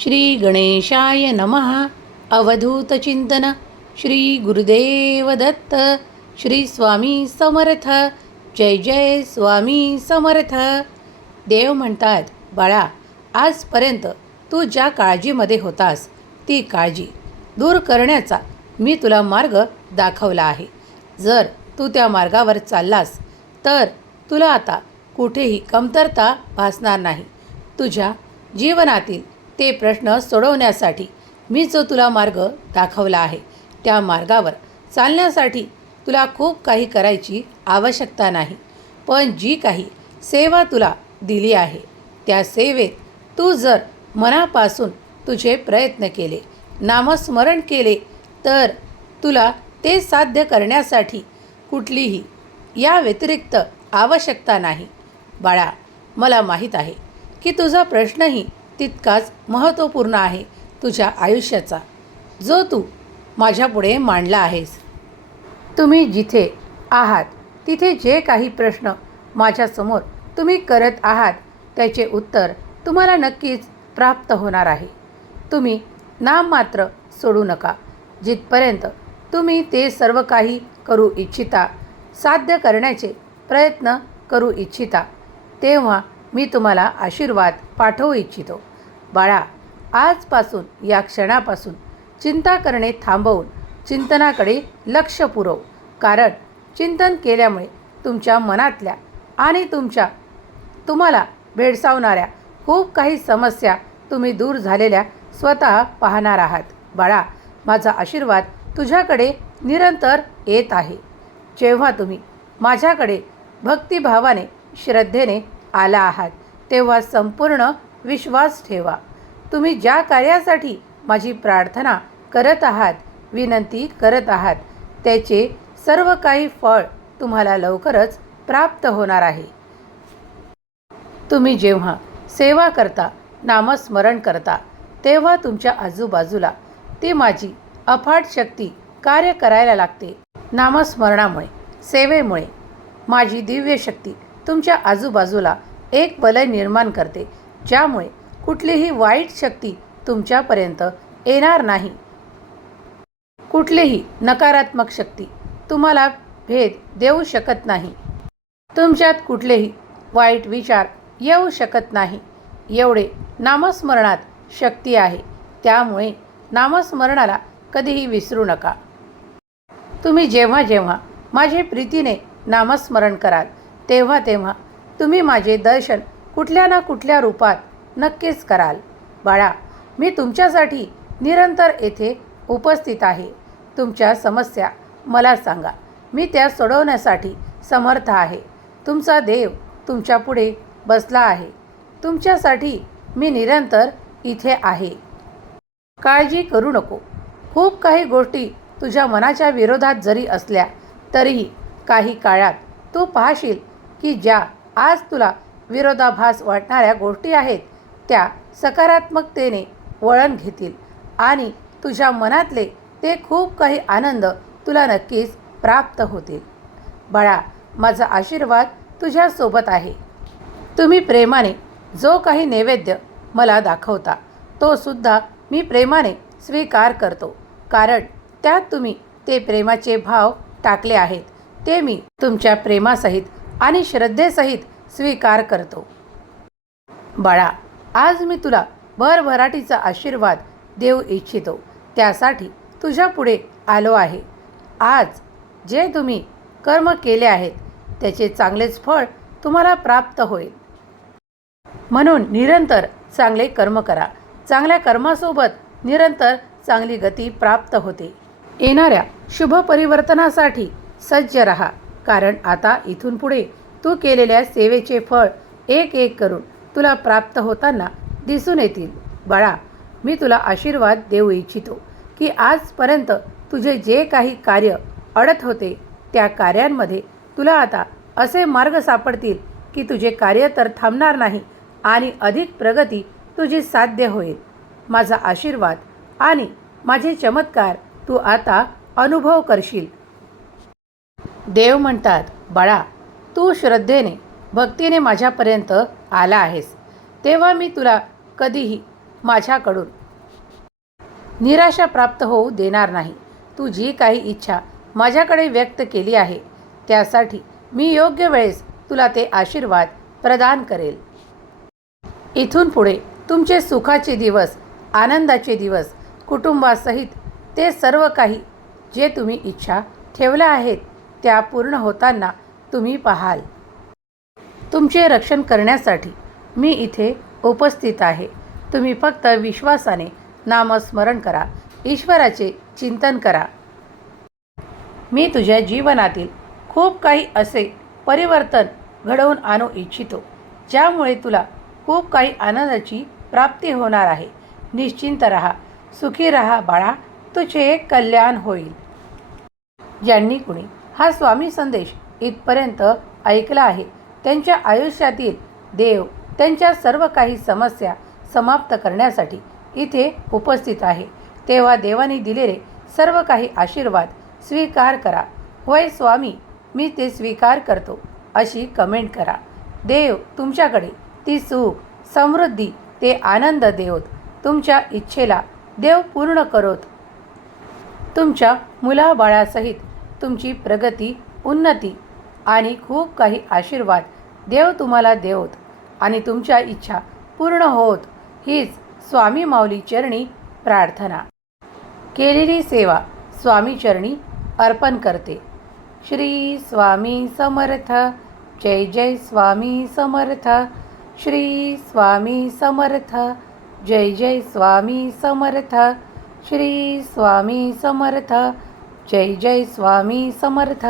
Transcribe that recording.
श्री गणेशाय नमः अवधूतचिंतन श्री गुरुदेव दत्त। श्री स्वामी समर्थ। जय जय स्वामी समर्थ। देव म्हणतात बाळा आजपर्यंत तू ज्या काळजीमध्ये होतास ती काळजी दूर करण्याचा मी तुला मार्ग दाखवला आहे. जर तू त्या मार्गावर चाललास तर तुला आता कुठेही कमतरता भासणार नाही. तुझ्या जीवनातील ते प्रश्न सोडवण्यासाठी मी जो तुला मार्ग दाखवला आहे त्या मार्गावर चालण्यासाठी तुला खूप काही करायची आवश्यकता नाही. पण जी काही सेवा तुला दिली आहे त्या सेवेत तू जर मनापासून तुझे प्रयत्न केले नामस्मरण केले तर तुला ते साध्य करण्यासाठी कुठलीही या व्यतिरिक्त आवश्यकता नाही. बाळा मला माहीत आहे की तुझा प्रश्नही तितकाच महत्त्वपूर्ण आहे तुझ्या आयुष्याचा जो तू माझ्यापुढे मांडला आहेस. तुम्ही जिथे आहात तिथे जे काही प्रश्न माझ्यासमोर तुम्ही करत आहात त्याचे उत्तर तुम्हाला नक्कीच प्राप्त होणार आहे. तुम्ही नाम मात्र सोडू नका. जिथपर्यंत तुम्ही ते सर्व काही करू इच्छिता साध्य करण्याचे प्रयत्न करू इच्छिता तेव्हा मी तुम्हाला आशीर्वाद पाठवू इच्छितो. बाळा आजपासून या क्षणापासून चिंता करणे थांबवून चिंतनाकडे लक्ष पुरव. कारण चिंतन केल्यामुळे तुमच्या मनातल्या आणि तुमच्या तुम्हाला भेडसावणाऱ्या खूप काही समस्या तुम्ही दूर झालेल्या स्वतः पाहणार आहात. बाळा माझा आशीर्वाद तुझ्याकडे निरंतर येत आहे. जेव्हा तुम्ही माझ्याकडे भक्तिभावाने श्रद्धेने आला आहात तेव्हा संपूर्ण विश्वास ठेवा. तुम्ही ज्या कार्यासाठी माझी प्रार्थना करत आहात विनंती करत आहात त्याचे सर्व काही फळ तुम्हाला लवकरच प्राप्त होणार आहे. तुम्ही जेव्हा सेवा करता नामस्मरण करता तेव्हा तुमच्या आजूबाजूला ती माझी अफाट शक्ती कार्य करायला लागते. नामस्मरणामुळे सेवेमुळे माझी दिव्य शक्ती तुमच्या आजूबाजूला एक वलय निर्माण करते. ज्यामुळे कुठलीही वाईट शक्ती तुमच्यापर्यंत येणार नाही. कुठलीही नकारात्मक शक्ती तुम्हाला भेद देऊ शकत नाही. तुमच्यात कुठलेही वाईट विचार येऊ शकत नाही. एवढे नामस्मरणात शक्ती आहे. त्यामुळे नामस्मरणाला कधीही विसरू नका. तुम्ही जेव्हा जेव्हा माझे प्रीतीने नामस्मरण कराल तेव्हा तेव्हा तुम्ही माझे दर्शन कुठल्या ना कुठल्या रूपात नक्कीच कराल. बाळा मी तुमच्यासाठी निरंतर येथे उपस्थित आहे. तुमच्या समस्या मला सांगा. मी त्या सोडवण्यासाठी समर्थ आहे. तुमचा देव तुमच्यापुढे बसला आहे. तुमच्यासाठी मी निरंतर इथे आहे. काळजी करू नको. खूप काही गोष्टी तुझ्या मनाच्या विरोधात जरी असल्या तरीही काही काळात तू पाहशील की ज्या आज तुला विरोधाभास वाटणाऱ्या गोष्टी आहेत त्या सकारात्मकतेने वळण घेतील. आणि तुझ्या मनातले ते खूप काही आनंद तुला नक्कीच प्राप्त होतील. बाळा माझा आशीर्वाद तुझ्यासोबत आहे. तुम्ही प्रेमाने जो काही नैवेद्य मला दाखवता तो सुद्धा मी प्रेमाने स्वीकार करतो. कारण त्यात तुम्ही ते प्रेमाचे भाव टाकले आहेत. ते मी तुमच्या प्रेमासहित आणि श्रद्धेसहित स्वीकार करतो. बाळा आज मी तुला भरभराटीचा आशीर्वाद देऊ इच्छितो. त्यासाठी तुझ्या पुढे आलो आहे. आज जे तुम्ही कर्म केले आहेत त्याचे चांगलेच फळ तुम्हाला प्राप्त होईल. म्हणून निरंतर चांगले कर्म करा. चांगल्या कर्मासोबत निरंतर चांगली गती प्राप्त होते. येणाऱ्या शुभ परिवर्तनासाठी सज्ज रहा. कारण आता इथून पुढे तू केलेल्या सेवेचे फळ एक एक करून तुला प्राप्त होताना दिसून येतील. बाळा मी तुला आशीर्वाद देऊ इच्छितो की आजपर्यंत तुझे जे काही कार्य अडत होते त्या कार्यांमध्ये तुला आता असे मार्ग सापडतील की तुझे कार्य तर थांबणार नाही आणि अधिक प्रगती तुझी साध्य होईल. माझा आशीर्वाद आणि माझे चमत्कार तू आता अनुभव करशील. देव म्हणतात बाळा तू श्रद्धेने भक्तीने माझ्यापर्यंत आला आहेस. तेव्हा मी तुला कधीही माझ्याकडून निराशा प्राप्त होऊ देणार नाही. तू जी काही इच्छा माझ्याकडे व्यक्त केली आहे त्यासाठी मी योग्य वेळेस तुला ते आशीर्वाद प्रदान करेल. इथून पुढे तुमचे सुखाचे दिवस आनंदाचे दिवस कुटुंबासहित ते सर्व काही जे तुम्ही इच्छा ठेवल्या आहेत त्या पूर्ण होताना तुम्ही पाहाल. तुमचे रक्षण करण्यासाठी मी इथे उपस्थित आहे. तुम्ही फक्त विश्वासाने नामस्मरण करा. ईश्वराचे चिंतन करा. मी तुझ्या जीवनातील खूप काही असे परिवर्तन घडवून आणू इच्छितो ज्यामुळे तुला खूप काही आनंदाची प्राप्ती होणार आहे. निश्चिंत राहा. सुखी राहा बाळा. तुझे कल्याण होईल. ज्यांनी कुणी हा स्वामी संदेश इथपर्यंत ऐकलं आहे. त्यांच्या आयुष्यातील देव त्यांच्या सर्व काही समस्या समाप्त करण्यासाठी इथे उपस्थित आहे. तेव्हा देवाने दिलेले सर्व काही आशीर्वाद स्वीकार करा. होय स्वामी मी ते स्वीकार करतो अशी कमेंट करा. देव तुमच्याकडे ती सुख समृद्धी ते आनंद देवत. तुमच्या इच्छेला देव पूर्ण करोत. तुमच्या मुलाबाळासहित तुमची प्रगती उन्नती आणि खूप काही आशीर्वाद. देव तुम्हाला देवत आणि तुमच्या इच्छा पूर्ण होत. हीच स्वामी माऊली चरणी प्रार्थना. केलेली सेवा स्वामी चरणी अर्पण करते. श्री स्वामी समर्थ. जय जय स्वामी समर्थ. श्री स्वामी समर्थ. जय जय स्वामी समर्थ. श्री स्वामी समर्थ. जय जय स्वामी समर्थ.